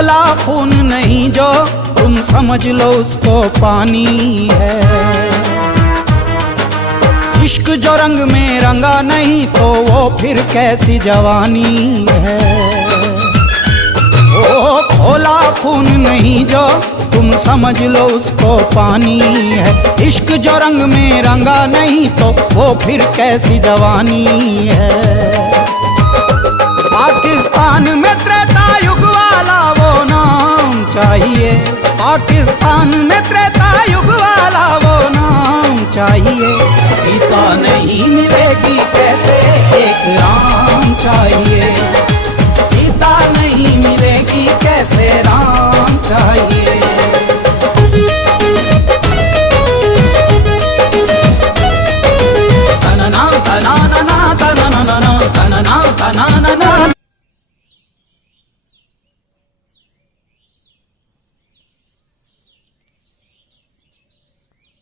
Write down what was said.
खोला खून नहीं जो तुम समझ लो उसको पानी है। इश्क जो रंग में रंगा नहीं तो वो फिर कैसी जवानी है। ओ खोला खून नहीं जो तुम समझ लो उसको पानी है। इश्क जो रंग में रंगा नहीं तो वो फिर कैसी जवानी है। पाकिस्तान में त्रेता युग वाला वो नाम चाहिए। पाकिस्तान में त्रेता युग वाला वो नाम चाहिए। सीता नहीं मिलेगी कैसे एक राम चाहिए। सीता नहीं मिलेगी कैसे राम चाहिए।